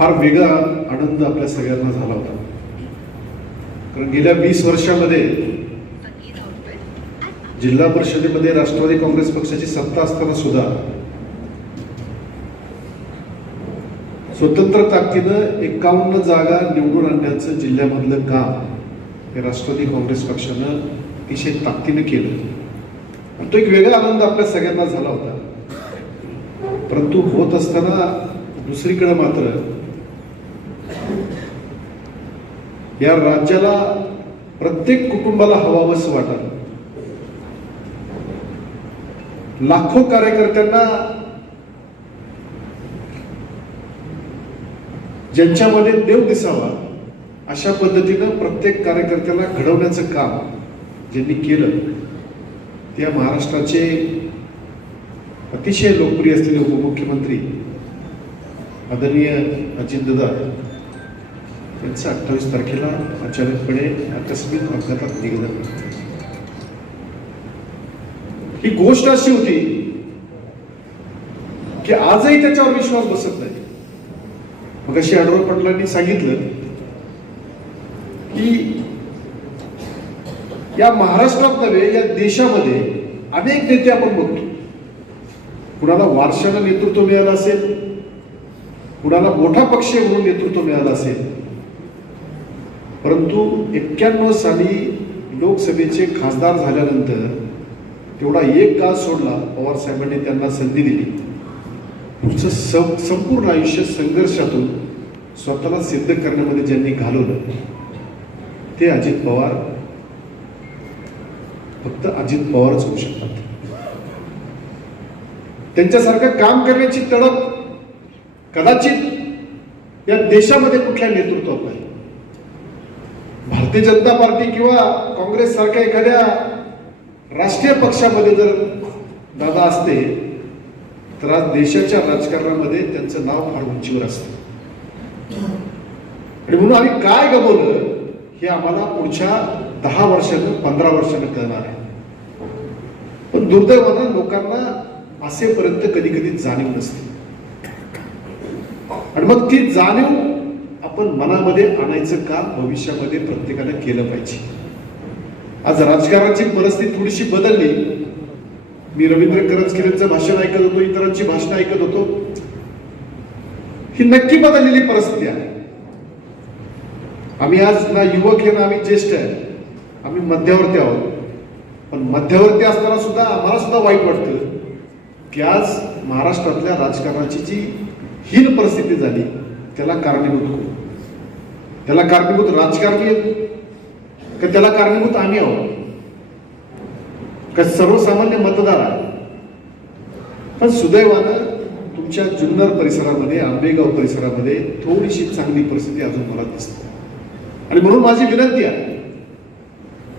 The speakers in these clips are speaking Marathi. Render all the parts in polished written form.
फार वेगळा आनंद आपल्या सगळ्यांना झाला होता. कारण गेल्या 20 वर्षामध्ये जिल्हा परिषदेमध्ये राष्ट्रवादी काँग्रेस पक्षाची सत्ता असताना सुद्धा स्वतंत्र ताकदीनं 51 जागा निवडून आणण्याचं जिल्ह्यामधलं काम हे राष्ट्रवादी काँग्रेस पक्षानं अतिशय ताकदीनं केलं. तो एक वेगळा आनंद आपल्या सगळ्यांना झाला होता. परंतु होत असताना दुसरीकडे मात्र या राज्याला प्रत्येक कुटुंबाला हवावंसं वाटलं. लाखो कार्यकर्त्यांना ज्यांच्यामध्ये देव दिसावा अशा पद्धतीनं प्रत्येक कार्यकर्त्याला घडवण्याचं काम ज्यांनी केलं त्या महाराष्ट्राचे अतिशय लोकप्रिय असलेले उपमुख्यमंत्री आदरणीय अजितदादा यांचं 28 तारखेला अचानकपणे आकस्मिक अपघातात निधन झालं. ही गोष्ट अशी होती की आजही त्याच्यावर विश्वास बसत नाही. मग अशी आढळराव पाटलांनी सांगितलं की या महाराष्ट्रात नव्हे या देशामध्ये अनेक नेते आपण बघतो. कुणाला वारशानं नेतृत्व मिळालं असेल, कुणाला मोठा पक्ष म्हणून नेतृत्व मिळालं असेल, परंतु 91 साली लोकसभेचे खासदार झाल्यानंतर तेवढा एक काळ सोडला पवार साहेबांनी त्यांना संधी दिली. तुमचं संपूर्ण आयुष्य संघर्षातून स्वतःला सिद्ध करण्यामध्ये ज्यांनी घालवलं ते अजित पवार, फक्त अजित पवारच होऊ शकतात. त्यांच्यासारखं काम करण्याची तडप कदाचित या देशामध्ये कुठल्या नेतृत्वात नाही. भारतीय जनता पार्टी किंवा काँग्रेस सारख्या एखाद्या राष्ट्रीय पक्षामध्ये जर दादा असते तर आज देशाच्या राजकारणामध्ये त्यांचं नाव फार उंचीवर असतं. आणि म्हणून आम्ही काय गमावलं हे आम्हाला पुढच्या 10 वर्षानं 15 वर्षानं कळणार आहे. पण दुर्दैवानं लोकांना असेपर्यंत कधी कधी जाणीव नसते. आणि मग ती जाणीव आपण मनामध्ये आणायचं काम भविष्यामध्ये प्रत्येकाने केलं पाहिजे. आज राजकारणाची परिस्थिती थोडीशी बदलली. मी रवींद्र करंजकरांचं भाषण ऐकत होतो, इतरांची भाषणं ऐकत होतो. ही नक्की बदललेली परिस्थिती आहे. आम्ही आज ना युवक आहे ना आम्ही ज्येष्ठ आहे, आम्ही मध्यवर्ती आहोत. पण मध्यवर्ती असताना सुद्धा आम्हाला सुद्धा वाईट वाटतं की आज महाराष्ट्रातल्या राजकारणाची जी हीन परिस्थिती झाली त्याला कारणीभूत कोण? त्याला कारणीभूत राजकारणी आहेत का त्याला कारणीभूत आम्ही आहोत का सर्वसामान्य मतदार आहे? पण सुदैवानं तुमच्या जुन्नर परिसरामध्ये, आंबेगाव परिसरामध्ये थोडीशी चांगली परिस्थिती अजून मला दिसते. आणि म्हणून माझी विनंती आहे,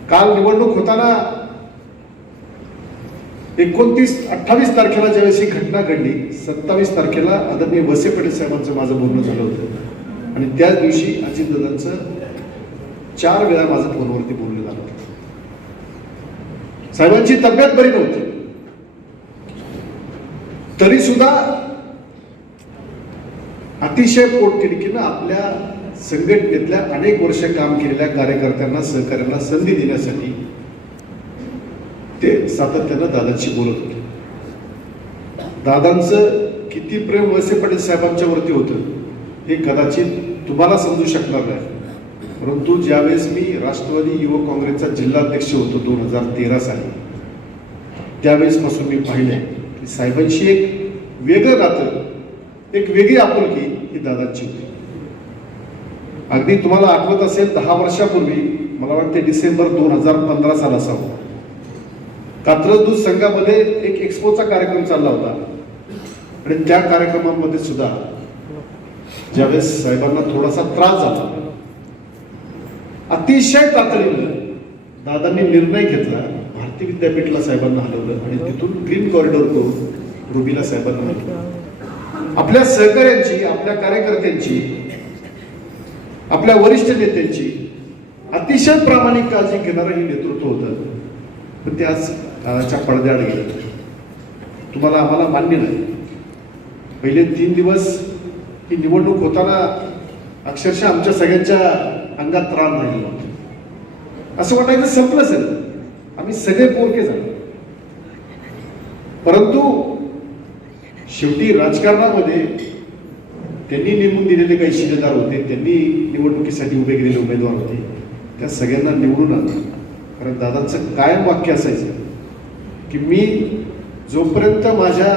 काल निवडणूक होताना 28 तारखेला ज्यावेळेस ही घटना घडली, 27 तारखेला आदरणीय वसे पाटील साहेबांचं माझं बोलणं झालं होतं. आणि त्याच दिवशी अजितदादांचं 4 वेळा माझं फोनवरती बोलणं झालं होतं. साहेबांची तब्येत बरी नव्हती तरी सुद्धा अतिशय पोटतिडकीनं आपल्या संघटनेतल्या अनेक वर्ष काम केलेल्या कार्यकर्त्यांना, सहकार्यांना संधी देण्यासाठी ते सातत्यानं दादांशी बोलत होते. दादांचं किती प्रेम वसे पाटील साहेबांच्या वरती होतं हे कदाचित तुम्हाला समजू शकणार नाही. परंतु ज्यावेळेस मी राष्ट्रवादी युवक काँग्रेसचा जिल्हाध्यक्ष होतो 2013 साली, त्यावेळेसपासून मी पाहिलंय की साहेबांशी एक वेगळं नातं, एक वेगळी आपुलकी ही दादांची होती. अगदी तुम्हाला आठवत असेल 10 वर्षापूर्वी, मला वाटते डिसेंबर 2015 साल असावं, कात्रज दूध संघामध्ये एक एक्सपोचा कार्यक्रम चालला होता. आणि त्या कार्यक्रमामध्ये सुद्धा ज्यावेळेस साहेबांना थोडासा त्रास झाला, अतिशय तातडीनं दादांनी निर्णय घेतला, भारती विद्यापीठला साहेबांना हलवलं आणि तिथून ग्रीन कॉरिडॉर करून रुबीला साहेबांना हलवलं. आपल्या सहकार्यांची, आपल्या कार्यकर्त्यांची, आपल्या वरिष्ठ नेत्यांची अतिशय प्रामाणिक काळजी घेणारं हे नेतृत्व होतं. पण ते आज काळाच्या पडद्याआड गेलं. तुम्हाला आम्हाला मान्य नाही. पहिले 3 दिवस ही निवडणूक होताना अक्षरशः आमच्या सगळ्यांच्या अंगात त्राण राहिला होता. असं वाटायचं संपलं सर, आम्ही सगळे पोरके झालो. परंतु शेवटी राजकारणामध्ये त्यांनी नेमून दिलेले काही शिलेदार होते, त्यांनी निवडणुकीसाठी उभे केलेले उमेदवार होते, त्या सगळ्यांना निवडून आणलं. कारण दादांचं कायम वाक्य असायचं की मी जोपर्यंत माझ्या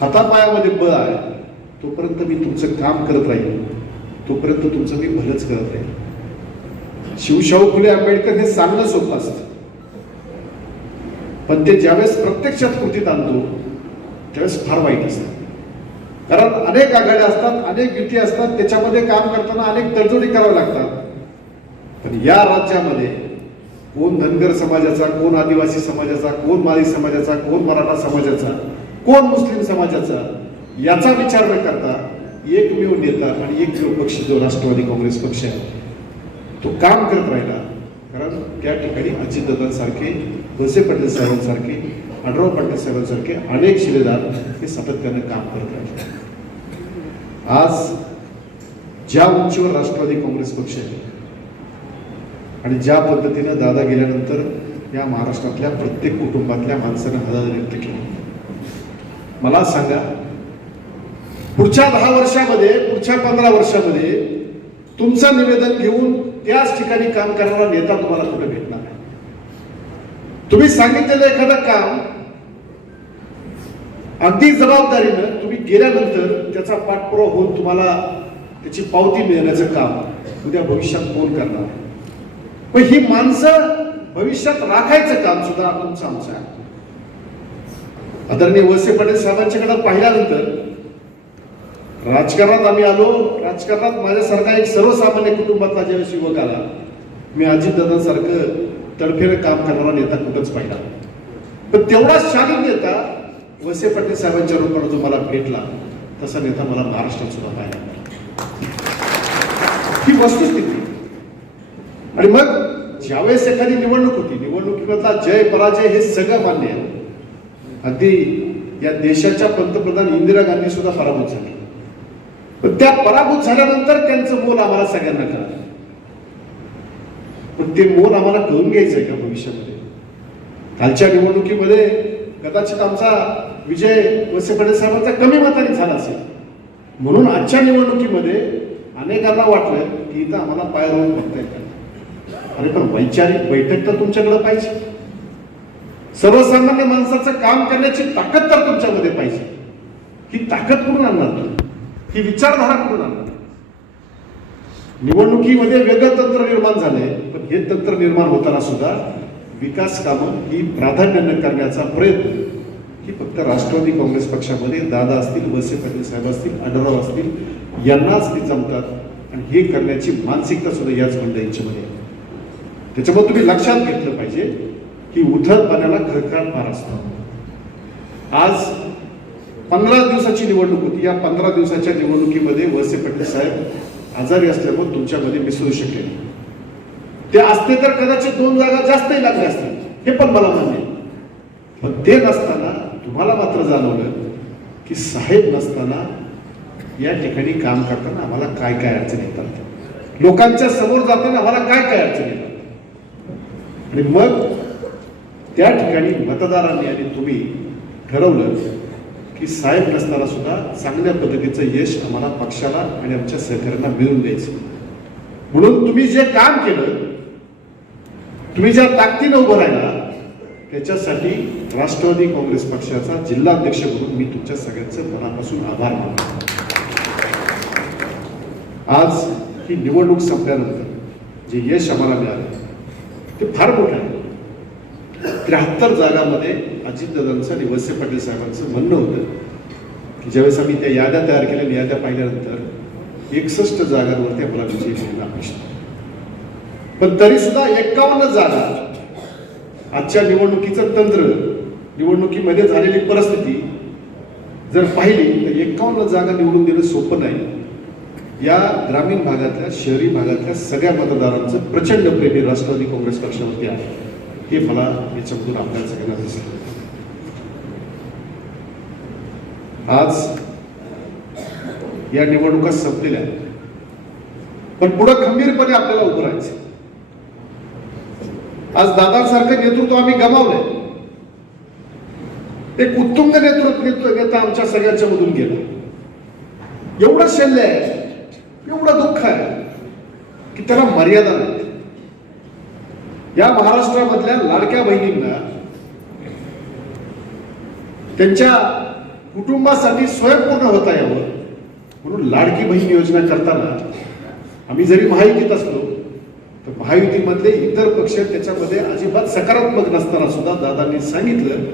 हातापायामध्ये बळ आहे तोपर्यंत मी तुमचं काम करत राहील, तोपर्यंत तुमचं मी भलंच करत राहील. शिवशाहू फुले आंबेडकर हे सांगणं सोपं असतं, पण ते ज्यावेळेस प्रत्यक्षात कृतीत आणतो त्यावेळेस फार वाईट असतं. कारण अनेक आघाड्या असतात, अनेक युती असतात, त्याच्यामध्ये काम करताना अनेक तडजोडी कराव्या लागतात. पण या राज्यामध्ये कोण धनगर समाजाचा, कोण आदिवासी समाजाचा, कोण माळी समाजाचा, कोण मराठा समाजाचा, कोण मुस्लिम समाजाचा याचा विचार न करता एकमेव नेता आणि एकमेव पक्ष जो राष्ट्रवादी काँग्रेस पक्ष आहे तो काम करत राहिला. कारण त्या ठिकाणी अजितदादांसारखे, वळसे पाटील साहेबांसारखे, आढळराव पाटील साहेबांसारखे अनेक शिलेदार हे सातत्याने काम करत राहिले. आज ज्या उंचीवर राष्ट्रवादी काँग्रेस पक्ष आहे आणि ज्या पद्धतीनं दादा गेल्यानंतर या महाराष्ट्रातल्या प्रत्येक कुटुंबातल्या माणसानं हळहळ व्यक्त केली, मला सांगा पुढच्या 10 वर्षामध्ये, पुढच्या 15 वर्षामध्ये तुमचं निवेदन घेऊन त्याच ठिकाणी काम करणारा नेता तुम्हाला कुठे भेटणार नाही. तुम्ही सांगितलेलं एखादं काम अगदी जबाबदारीनं तुम्ही गेल्यानंतर त्याचा पाठपुरावा होऊन तुम्हाला त्याची पावती मिळण्याचं काम उद्या भविष्यात कोण करणार. पण ही माणसं भविष्यात राखायचं काम सुद्धा तुमचं आमचं आहे. आदरणीय वळसे पाटील साहेबांच्याकडे पाहिल्यानंतर राजकारणात आम्ही आलो. राजकारणात माझ्यासारखा एक सर्वसामान्य कुटुंबातला ज्यावेळेस युवक आला, मी अजितदादांसारखं तडफेनं काम करणारा नेता कुठंच पाहिला. पण तेवढा शालीन नेता वळसे पाटील साहेबांच्या रूपाने जो मला भेटला तसा नेता मला महाराष्ट्रात सुद्धा पाहिला. ही वस्तुस्थिती. आणि मग ज्यावेळेस एखादी निवडणूक होती, निवडणुकीमधला जय पराजय हे सगळं मान्य आहे. अगदी या देशाच्या पंतप्रधान इंदिरा गांधी सुद्धा पराभूत झाले. पण त्या पराभूत झाल्यानंतर त्यांचं मोल आम्हाला सगळ्यांना कळलं. पण ते मोल आम्हाला कळून घ्यायचंय का भविष्यामध्ये? कालच्या निवडणुकीमध्ये कदाचित आमचा विजय वळसे पाटील साहेबांचा कमी मताने झाला असेल, म्हणून आजच्या निवडणुकीमध्ये अनेकांना वाटलं की इथं आम्हाला पाय रोवून बघता येतं. अरे पण वैचारिक बैठक तर तुमच्याकडे पाहिजे. सर्वसामान्य माणसाचं काम करण्याची ताकद तर तुमच्यामध्ये पाहिजे. ही ताकद कुठून आणणार तुम्ही? ही विचारधारा कुठून आणणार? निवडणुकीमध्ये वेगळं तंत्र निर्माण झालंय, पण हे तंत्र निर्माण होताना सुद्धा विकास कामं ही प्राधान्याने करण्याचा प्रयत्न ही फक्त राष्ट्रवादी काँग्रेस पक्षामध्ये दादा असतील, वळसे पाटील साहेब असतील, आढळराव असतील यांनाच ते जमतात. आणि हे करण्याची मानसिकता सुद्धा याच मंडळींच्यामध्ये आहे. त्याच्यामुळे तुम्ही लक्षात घेतलं पाहिजे की उद्धटपणाला खडखडाट फार असतो. आज 15 दिवसाची निवडणूक होती. या 15 दिवसाच्या निवडणुकीमध्ये वळसे पाटील साहेब आजारी असल्यामुळे तुमच्यामध्ये मिसळू शकले नाही. ते असते तर कदाचित 2 जागा जास्तही लागल्या असतील, हे पण मला मान्य. पण ते नसताना तुम्हाला मात्र जाणवलं की साहेब नसताना या ठिकाणी काम करताना आम्हाला काय काय अडचणी येतात, लोकांच्या समोर जाताना आम्हाला काय काय अडचणी येतात. आणि मग त्या ठिकाणी मतदारांनी आणि तुम्ही ठरवलं की साहेब नसताना सुद्धा चांगल्या पद्धतीचं यश आम्हाला पक्षाला आणि आमच्या सहकार्यांना मिळवून द्यायचं. म्हणून तुम्ही जे काम केलं, तुम्ही ज्या ताकदीनं उभं राहिला, त्याच्यासाठी राष्ट्रवादी काँग्रेस पक्षाचा जिल्हाध्यक्ष म्हणून मी तुमच्या सगळ्यांचं मनापासून आभार मानतो. आज ही निवडणूक संपल्यानंतर जे यश आम्हाला मिळालं ते फार मोठं आहे. 73 जागांमध्ये अजितदादांचं आणि वळसे पाटील साहेबांचं म्हणणं होतं की ज्यावेळेस आम्ही त्या याद्या तयार केल्या, याद्या पाहिल्यानंतर 61 जागांवरती आपला विजय मिळाला अपेक्षित. पण तरी सुद्धा 51 जागा आजच्या निवडणुकीचं तंत्र, निवडणुकीमध्ये झालेली परिस्थिती जर पाहिली तर 51 जागा निवडून देणं सोपं नाही. या ग्रामीण भागातल्या, शहरी भागातल्या सगळ्या मतदारांचं प्रचंड प्रेम राष्ट्रवादी काँग्रेस पक्षावरती आहे, हे मला याच्यामधून आपल्याला सगळ्यांना दिसलं. आज या निवडणुका संपलेल्या आहेत. पण पुढे खंबीरपणे आपल्याला उभं राहायचं. आज दादांसारखं नेतृत्व आम्ही गमावलंय. एक उत्तुंग नेता आमच्या सगळ्यांच्या मधून गेला. एवढं शल्य आहे, एवढं दुःख आहे की त्याला मर्यादा नाही. या महाराष्ट्रामधल्या लाडक्या बहिणींना त्यांच्या कुटुंबासाठी स्वयंपूर्ण होता यावं म्हणून लाडकी बहीण योजना करताना आम्ही जरी महायुतीत असलो तर महायुतीमधले इतर पक्ष त्याच्यामध्ये अजिबात सकारात्मक नसताना सुद्धा दादांनी सांगितलं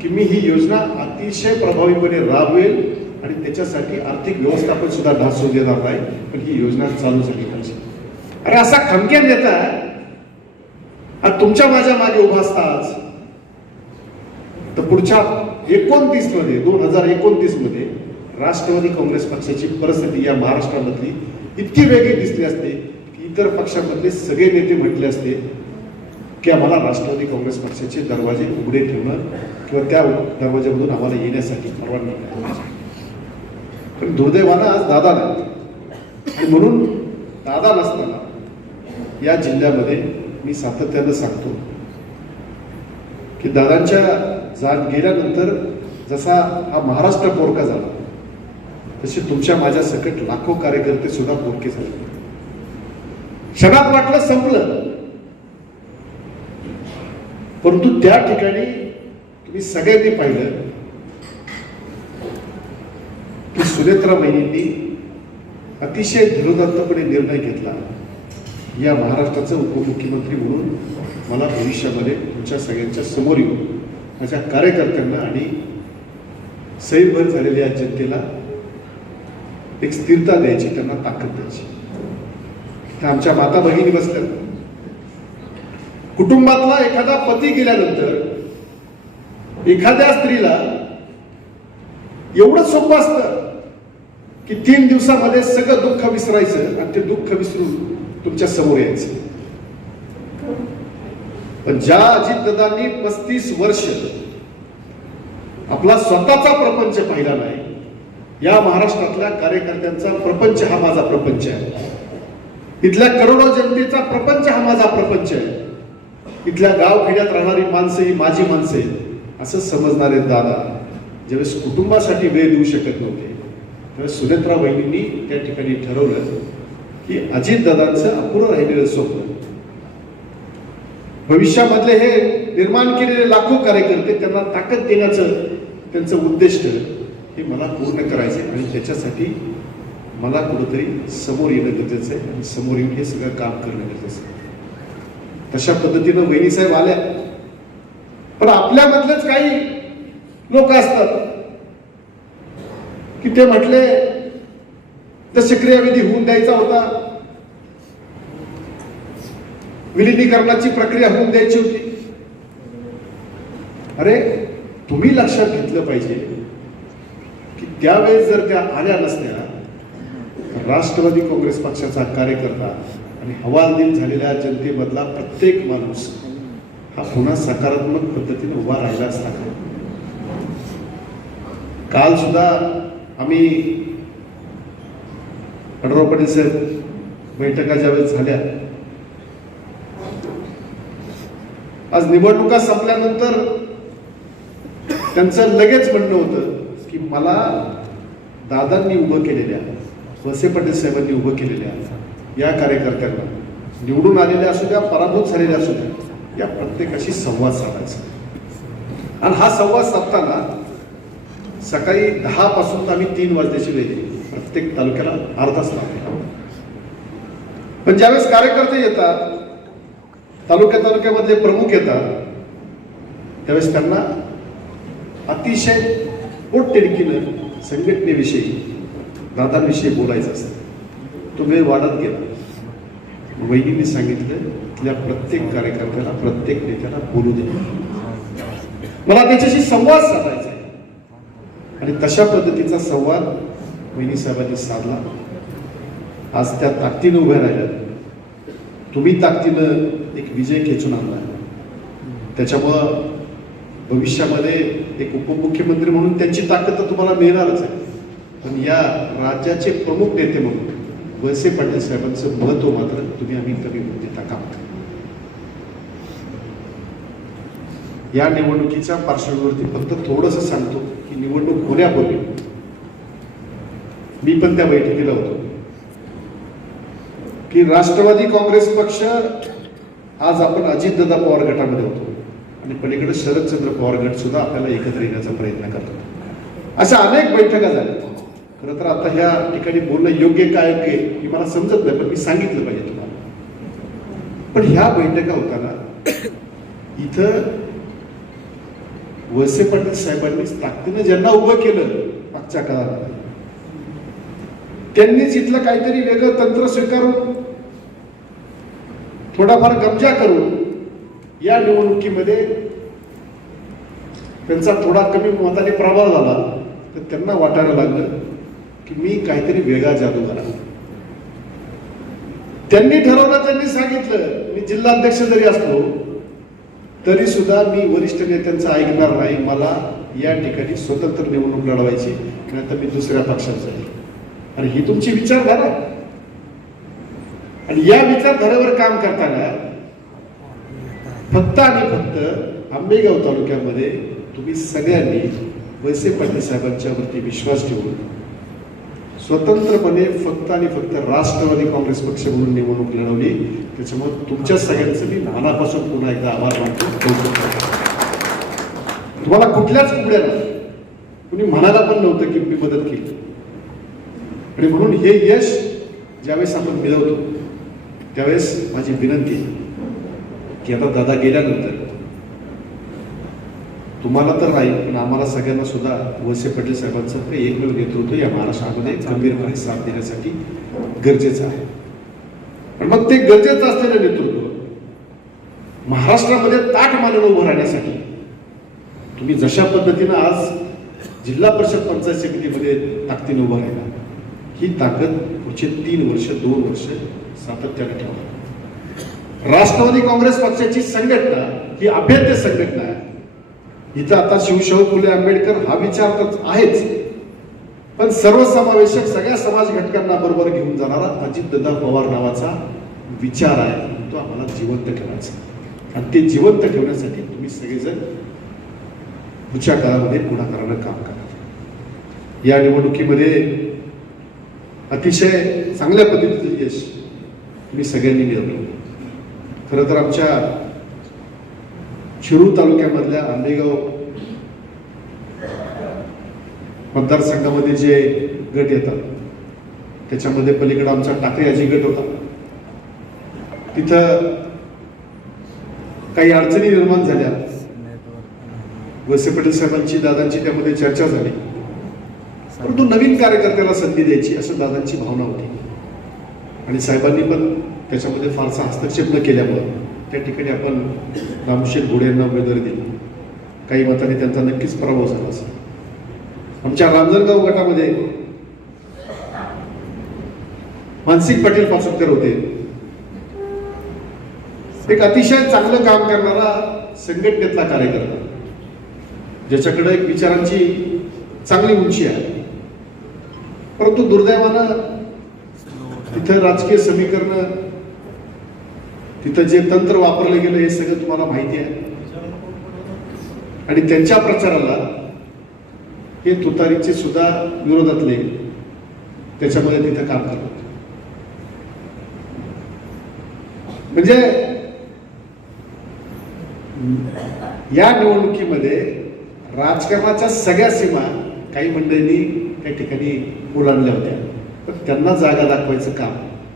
की मी ही योजना अतिशय प्रभावीपणे राबवेल आणि त्याच्यासाठी आर्थिक व्यवस्थापन सुद्धा ढासू देणार नाही, पण ही योजना चालू झाली पाहिजे. अरे असा खमक्या नेता आज तुमच्या माझ्या मागे उभा असताच तर पुढच्या 29 मध्ये 2029 मध्ये राष्ट्रवादी काँग्रेस पक्षाची परिस्थिती या महाराष्ट्रामधली इतकी वेगळी दिसली असते की इतर पक्षामधले सगळे नेते म्हटले असते की आम्हाला राष्ट्रवादी काँग्रेस पक्षाचे दरवाजे उघडे ठेवणं किंवा त्या दरवाज्यामधून आम्हाला येण्यासाठी परवानगी द्यावी. पण दुर्दैवानं आज दादा नाही आणि म्हणून दादा नसताना या जिल्ह्यामध्ये मी सातत्यानं सांगतो की दादांच्या गेल्यानंतर जसा हा महाराष्ट्र पोरका झाला तसे तुमच्या माझ्या सकट लाखो कार्यकर्ते सुद्धा पोरके झाले. क्षणात वाटलं संपलं, परंतु त्या ठिकाणी तुम्ही सगळ्यांनी पाहिलं की सुनेत्रा वहिनींनी अतिशय धीरोदात्तपणे निर्णय घेतला. या महाराष्ट्राचे उपमुख्यमंत्री म्हणून मला भविष्यामध्ये तुमच्या सगळ्यांच्या समोर येऊन माझ्या कार्यकर्त्यांना आणि सैरभर झालेल्या जनतेला एक स्थिरता द्यायची, त्यांना ताकद द्यायची. आमच्या माता भगिनी बसल्या. कुटुंबातला एखादा पती गेल्यानंतर एखाद्या स्त्रीला एवढं सोपं असतं की 3 दिवसामध्ये सगळं दुःख विसरायचं आणि ते दुःख विसरून तुमच्या समोर यायचं. पण ज्या अजितदादांनी 35 वर्ष आपला स्वतःचा प्रपंच पाहिला नाही, या महाराष्ट्रातल्या कार्यकर्त्यांचा प्रपंच हा माझा प्रपंच आहे, इथल्या करोडो जनतेचा प्रपंच हा माझा प्रपंच आहे, इथल्या गावखेड्यात राहणारी माणसं ही माझी माणसं आहेत असं समजणारे दादा ज्यावेळेस कुटुंबासाठी वेळ देऊ शकत नव्हते त्यावेळेस सुनेत्रा वहिनींनी त्या ठिकाणी ठरवलं की अजितदादांचं अपुरं राहिलेलं स्वप्न, भविष्यामधले हे निर्माण केलेले लाखो कार्यकर्ते त्यांना ताकद देण्याचं त्यांचं उद्दिष्ट हे मला पूर्ण करायचं आहे आणि त्याच्यासाठी मला कुठंतरी समोर येणं गरजेचं आहे आणि समोर येऊन हे सगळं काम करणं गरजेचं आहे. तशा पद्धतीनं वहिनीसाहेब आल्या. पण आपल्यामधलेच काही लोक असतात की ते म्हटले दशक्रियाविधी होऊन द्यायचा होता, विलिनीकरणाची प्रक्रिया होऊन द्यायची होती. अरे तुम्ही लक्षात घेतलं पाहिजे की त्यावेळेस जर त्या आल्या नसत्या राष्ट्रवादी काँग्रेस पक्षाचा कार्यकर्ता आणि हवालदिल झालेल्या जनतेमधला प्रत्येक माणूस हा पुन्हा सकारात्मक पद्धतीने उभा राहिला असता. काल सुद्धा आम्ही आढळराव पाटील साहेब बैठका ज्यावेळेस झाल्या, आज निवडणुका संपल्यानंतर त्यांचं लगेच म्हणणं होतं की मला दादांनी उभं केलेल्या, वळसे पाटील साहेबांनी उभं केलेल्या या कार्यकर्त्यांना निवडून आलेल्या असू द्या, पराभूत झालेल्या असू द्या, या प्रत्येकाशी संवाद साधायचा. आणि हा संवाद साधताना सकाळी 10 पासून आम्ही 3 वाजल्याची वेळ प्रत्येक तालुक्याला अर्धाच लागला. पण ज्यावेळेस कार्यकर्ते येतात, तालुक्यामधले प्रमुख येतात, त्यावेळेस त्यांना अतिशय पोटतिडकीनं संघटनेविषयी, दादांविषयी बोलायचं असतं. तो वेळ वाढत गेला. वहिनींनी सांगितलं तिथल्या प्रत्येक कार्यकर्त्याला, प्रत्येक नेत्याला बोलू दे, मला त्याच्याशी संवाद साधायचा आहे. आणि तशा पद्धतीचा संवाद वहिनी साहेबांनी साधला. आज त्या ताकदीनं उभ्या राहिल्या. तुम्ही ताकदीनं एक विजय खेचून आणला. त्याच्यामुळं भविष्यामध्ये एक उपमुख्यमंत्री म्हणून त्यांची ताकद तर तुम्हाला मिळणारच आहे. पण या राज्याचे प्रमुख नेते म्हणून वळसे पाटील साहेबांचं महत्व मात्र तुम्ही आम्ही कमी होऊ देता काम. या निवडणुकीच्या पार्श्वभूमीवरती फक्त थोडंसं सांगतो की निवडणूक होण्यापूर्वी मी पण त्या बैठकीला होतो की राष्ट्रवादी काँग्रेस पक्ष आज आपण अजितदादा पवार गटामध्ये होतो आणि पलीकडे शरदचंद्र पवार गट सुद्धा आपल्याला एकत्र येण्याचा प्रयत्न करतो. अशा अनेक बैठका झाल्या. खरं तर आता ह्या ठिकाणी बोलणं योग्य काय हे मला समजत नाही, पण मी सांगितलं पाहिजे तुम्हाला. पण ह्या बैठका होताना इथं वळसे पाटील साहेबांनी ताकदीनं ज्यांना उभं केलं मागच्या काळात त्यांनीच इथलं काहीतरी वेगळं तंत्र स्वीकारून थोडाफार कब्जा करून या निवडणुकीमध्ये त्यांचा थोडा कमी मताने प्रभाव झाला तर त्यांना वाटायला लागलं की मी काहीतरी वेगळा जादू करा. त्यांनी ठरवलं, त्यांनी सांगितलं मी जिल्हाध्यक्ष जरी असलो तरी सुद्धा मी वरिष्ठ नेत्यांचं ऐकणार नाही, मला या ठिकाणी स्वतंत्र निवडणूक लढवायची, नाही तर मी दुसऱ्या पक्षात जाईल. आणि ही तुमची विचारधारा आहे. आणि या विचारधारेवर काम करताना फक्त आणि फक्त आंबेगाव तालुक्यामध्ये तुम्ही सगळ्यांनी वळसे पाटील साहेबांच्यावरती विश्वास ठेवून स्वतंत्रपणे फक्त आणि फक्त राष्ट्रवादी काँग्रेस पक्ष म्हणून निवडणूक लढवली. त्याच्यामुळे तुमच्या सगळ्यांचं मी मनापासून पुन्हा एकदा आभार मानतो. तुम्हाला कुठल्याच कुठल्याला कुणी म्हणायला पण नव्हतं की मी मदत केली. आणि म्हणून हे यश ज्यावेळेस आपण मिळवतो त्यावेळेस माझी विनंती की आता दादा गेल्यानंतर तुम्हाला तर नाही पण आम्हाला सगळ्यांना सुद्धा वळसे पाटील साहेबांचं एकमेव नेतृत्व या महाराष्ट्रामध्ये गंभीरपणे साथ देण्यासाठी गरजेचं आहे. आणि मग ते गरजेचं असलेलं नेतृत्व महाराष्ट्रामध्ये ताठ मानून उभं राहण्यासाठी तुम्ही जशा पद्धतीनं आज जिल्हा परिषद पंचायत समितीमध्ये ताकदीने उभं राहिला, ही ताकद पुढचे 3 वर्ष 2 वर्ष सातत्याने ठेवा. राष्ट्रवादी काँग्रेस पक्षाची संघटना ही अभेद्य संघटना आहे. इथं आता शिवशाहू फुले आंबेडकर हा विचार तर आहेच, पण सर्वसमावेशक सगळ्या समाज घटकांना बरोबर घेऊन जाणारा अजितदादा पवार नावाचा विचार आहे, तो आम्हाला जिवंत ठेवायचा. आणि ते जिवंत ठेवण्यासाठी तुम्ही सगळेजण पुढच्या काळामध्ये पुढाकारानं काम करा. या निवडणुकीमध्ये अतिशय चांगल्या पद्धतीचं यश तुम्ही सगळ्यांनी मिळवलं. खरं तर आमच्या शिरूर तालुक्यामधल्या आंबेगाव मतदारसंघामध्ये जे गट येतात त्याच्यामध्ये पलीकडे आमचा टाकळी आजी गट होता. तिथं काही अडचणी निर्माण झाल्या. वळसे पाटील साहेबांची दादांची त्यामध्ये चर्चा झाली, परंतु नवीन कार्यकर्त्याला संधी द्यायची असं दादांची भावना होती. आणि साहेबांनी पण त्याच्यामध्ये फारसा हस्तक्षेप न केल्यामुळे त्या ठिकाणी आपण रामशेठ घोडे यांना उमेदवारी दिली. काही मतांनी त्यांचा नक्कीच पराभव झाला असेल. आमच्या रांजणगाव गटामध्ये मानसिंग पाटील पाचोदकर होते. एक अतिशय चांगलं काम करणारा संघटनेतला कार्यकर्ता, ज्याच्याकडे एक विचारांची चांगली उंची आहे. परंतु दुर्दैवानं तिथं राजकीय समीकरण, तिथं जे तंत्र वापरलं गेलं हे सगळं तुम्हाला माहिती आहे. आणि त्यांच्या प्रचाराला हे तुतारीचे सुद्धा विरोधातले त्याच्यामध्ये तिथं काम करतात. म्हणजे या निवडणुकीमध्ये राजकारणाच्या सगळ्या सीमा काही मंडळींनी काही ठिकाणी ओलांडल्या होत्या, पण त्यांना जागा दाखवायचं काम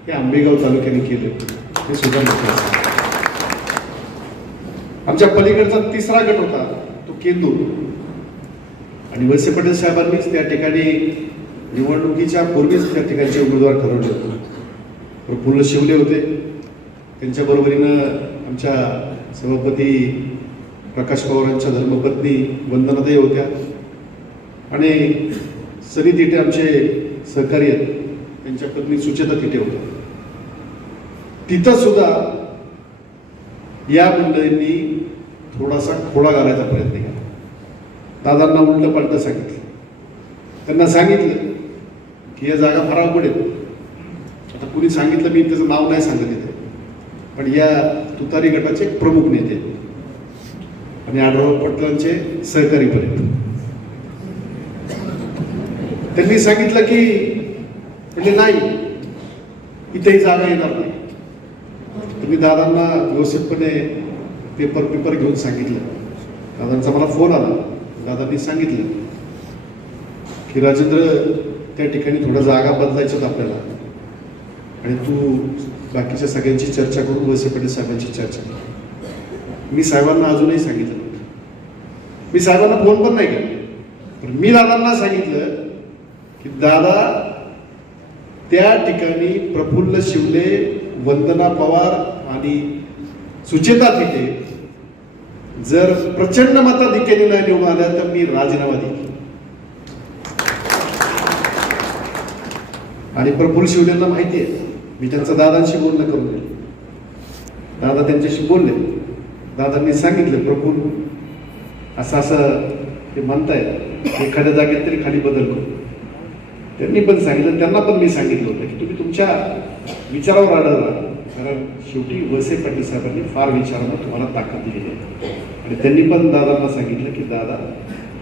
हे आंबेगाव तालुक्याने केलं, हे सुद्धा महत्त्वाचं. आमच्या पलीकडचा 3रा गट होता तो केंदूर. आणि वळसे पाटील साहेबांनीच त्या ठिकाणी निवडणुकीच्या पूर्वीच त्या ठिकाणचे उमेदवार ठरवले होते. प्रफुल्ल शिवले होते, त्यांच्या बरोबरीनं आमच्या सभापती प्रकाश पवारांच्या धर्मपत्नी वंदनाताई होत्या. आणि सनी तिटे आमचे सहकारी आहेत, त्यांच्या पत्नी सुचेता तिटे होत्या. तिथं सुद्धा या मंडळींनी थोडासा खोडा घालायचा प्रयत्न केला. दादांना उलटं पालटं सांगितलं. त्यांना सांगितलं की या जागा फार अवघड आहेत. आता कुणी सांगितलं, मी त्याचं नाव नाही सांगत येते, पण या तुतारी गटाचे एक प्रमुख नेते आणि आढळराव पाटलांचे सहकारी पण आहेत. त्यांनी सांगितलं की म्हणजे नाही, इथेही जागा येणार नाही. तुम्ही दादांना व्यवस्थितपणे पेपर घेऊन सांगितलं. दादांचा मला फोन आला, दादांनी सांगितलं की राजेंद्र, त्या ठिकाणी थोडं जागा बदलायच्यात आपल्याला, आणि तू बाकीच्या सगळ्यांची चर्चा करून वळसे पाटील साहेबांची चर्चा कर. मी साहेबांना अजूनही सांगितलं, मी साहेबांना फोन पण नाही केला, पण मी दादांना सांगितलं की दादा, त्या ठिकाणी प्रफुल्ल शिवले, वंदना पवार आणि सुचेता थिटे जर प्रचंड मताधिक्याने नाही निवडून आल्या तर मी राजीनामा देईन. आणि प्रफुल्ल शिवलेंना माहिती आहे, मी त्यांचं दादांशी बोलणं करून दिलं. दादा त्यांच्याशी बोलले. दादांनी सांगितलं, प्रफुल्ल असं असं ते म्हणतायत, एखाद्या जागेत तरी खाली बदल करू. त्यांनी पण सांगितलं, त्यांना पण मी सांगितलं होतं की तुम्ही तुमच्या विचारावर आढळला, कारण शेवटी वळसे पाटील साहेबांनी फार विचारानं तुम्हाला ताकद दिलेली आहे. आणि त्यांनी पण दादांना सांगितलं की दादा,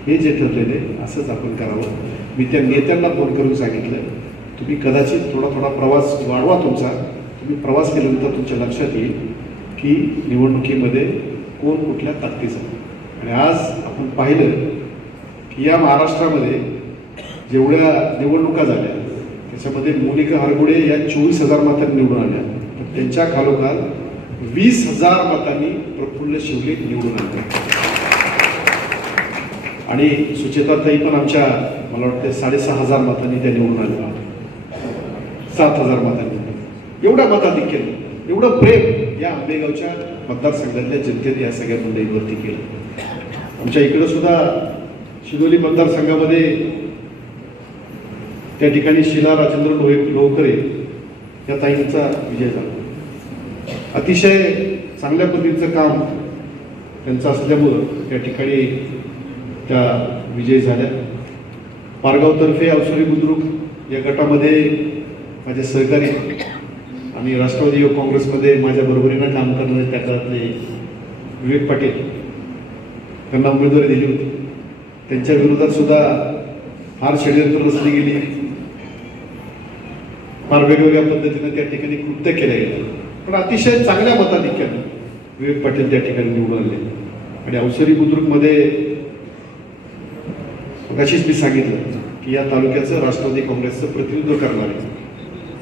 हे जे ठरलेले असंच आपण करावं. मी त्या नेत्यांना फोन करून सांगितलं, तुम्ही कदाचित थोडा प्रवास वाढवा तुमचा. तुम्ही प्रवास केल्यानंतर तुमच्या लक्षात येईल की निवडणुकीमध्ये कोण कुठल्या ताकदीचा. आणि आज आपण पाहिलं की या महाराष्ट्रामध्ये जेवढ्या निवडणुका झाल्या त्याच्यामध्ये मोनिका हरगुडे या 24,000 मतांनी निवडून आल्या, तर त्यांच्या खालोखाल 20,000 मतांनी प्रफुल्ल शिवले निवडून आले. आणि सुचेताताई पण आमच्या, मला वाटतं 6,500 मतांनी त्या निवडून आल्या, 7,000 मतांनी. एवढ्या मताधिक्याने, एवढं प्रेम या आंबेगावच्या मतदारसंघातल्या जनतेने या सगळ्या मंडळींवरती केलं. आमच्या इकडं सुद्धा शिदोली मतदारसंघामध्ये त्या ठिकाणी शीला राजेंद्र लोहकरे या ताईंचा विजय झाला. अतिशय चांगल्या पद्धतीचं काम त्यांचं असल्यामुळं त्या ठिकाणी त्या विजय झाल्या. पारगावतर्फे अवसरी बुद्रुक या गटामध्ये माझे सहकारी आणि राष्ट्रवादी युवक काँग्रेसमध्ये माझ्या बरोबरीनं काम करणारे त्या काळातले विवेक पाटील, त्यांना उमेदवारी दिली होती. त्यांच्या विरोधात सुद्धा फार षडयंत्र रचली गेली, फार वेगवेगळ्या पद्धतीने त्या ठिकाणी कृत्य केल्या गेलं, पण अतिशय चांगल्या मताधिक्यानं विवेक पाटील त्या ठिकाणी निवडून आले. आणि अवसरी बुद्रुकमध्ये मगाशीच मी सांगितलं की या तालुक्याचं राष्ट्रवादी काँग्रेसचं प्रतिनिधित्व करणारे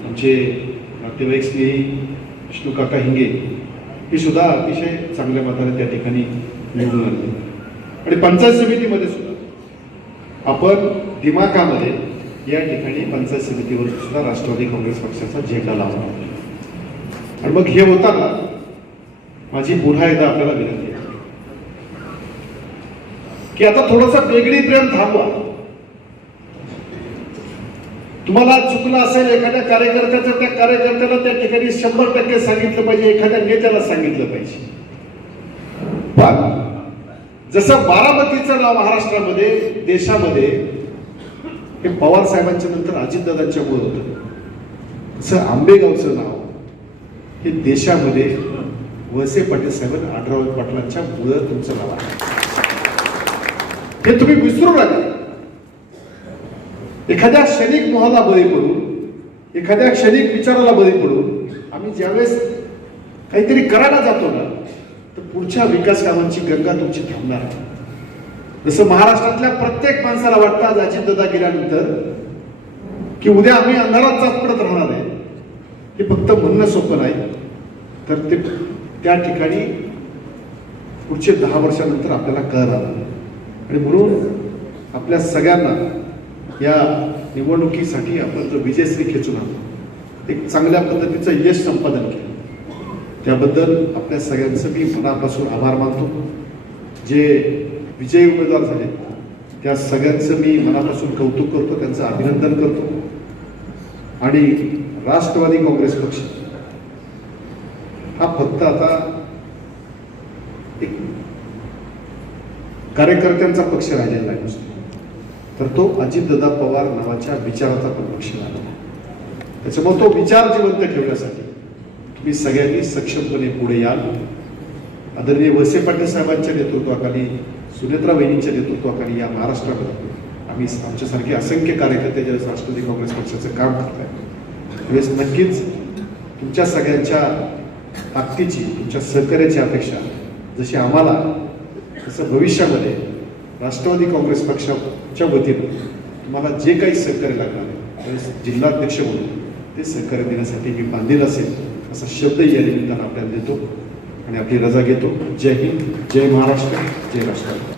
आमचे नातेवाईक स्नेही विष्णू काका हिंगे हे सुद्धा अतिशय चांगल्या मताने त्या ठिकाणी निवडून आले. आणि पंचायत समितीमध्ये सुद्धा आपण दिमाखामध्ये या ठिकाणी पंचायत समितीवर सुद्धा राष्ट्रवादी काँग्रेस पक्षाचा झेंडा लावला. आणि मग हे होताना माझी पुन्हा एकदा आपल्याला विनंती आहे की आता थोडासा वेगळी प्रेम थांबवा. तुम्हाला चुकलं असेल एखाद्या कार्यकर्त्याचं, त्या कार्यकर्त्याला त्या ठिकाणी 100% सांगितलं पाहिजे, एखाद्या नेत्याला सांगितलं पाहिजे. पण जसं बारामतीचं नाव महाराष्ट्रामध्ये, देशामध्ये हे पवार साहेबांच्या नंतर अजितदादांच्या मुळे होतं, तसं आंबेगावचं नाव हे देशामध्ये वळसे पाटील साहेब आढळराव पाटलांच्या मुळे तुमचं नाव आहे. हे तुम्ही विसरू नका. एखाद्या क्षणिक मोहाला बळी पडून, एखाद्या क्षणिक विचाराला बळी पडून आम्ही ज्यावेळेस काहीतरी करायला जातो ना, तर पुढच्या विकास कामांची गंगा तुमची थांबणार. जसं महाराष्ट्रातल्या प्रत्येक माणसाला वाटतं आज अजितदादा गेल्यानंतर की उद्या आम्ही अंधारात चाचपडत राहणार आहे, हे फक्त म्हणणं सोपं नाही, तर ते त्या ठिकाणी पुढचे 10 वर्षानंतर आपल्याला कळणार. आणि म्हणून आपल्या सगळ्यांना या निवडणुकीसाठी आपण जो विजयश्री खेचून आलो, एक चांगल्या पद्धतीचं यश संपादन केलं, त्याबद्दल आपल्या सगळ्यांचं मी मनापासून आभार मानतो. जे विजयी उमेदवार झाले त्या सगळ्यांचं मी मनापासून कौतुक करतो, त्यांचं अभिनंदन करतो. आणि राष्ट्रवादी काँग्रेस पक्ष हा फक्त आता एक कार्यकर्त्यांचा पक्ष राहिलेला आहे, तर तो अजितदादा पवार नावाच्या विचाराचा पण पक्ष झाला. त्याच्यामुळे तो विचार जिवंत ठेवण्यासाठी तुम्ही सगळ्यांनी सक्षमपणे पुढे याल. आदरणीय वळसे पाटील साहेबांच्या नेतृत्वाखाली, सुनेत्रा वहिनींच्या नेतृत्वाखाली या महाराष्ट्रामध्ये आम्ही आमच्यासारखे असंख्य कार्यकर्ते ज्यावेळेस राष्ट्रवादी काँग्रेस पक्षाचं काम करताय त्यावेळेस नक्कीच तुमच्या सगळ्यांच्या ताकदीची, तुमच्या सहकार्याची अपेक्षा जशी आम्हाला, तसं भविष्यामध्ये राष्ट्रवादी काँग्रेस पक्षाच्या वतीनं तुम्हाला जे काही सहकार्य लागणार आहे त्यावेळेस जिल्हाध्यक्ष म्हणून ते सहकार्य देण्यासाठी मी बांधील असेल असा शब्द या निमित्तानं आपल्याला देतो आणि आपली रजा घेतो. जय हिंद, जय महाराष्ट्र, जय राष्ट्रवादी.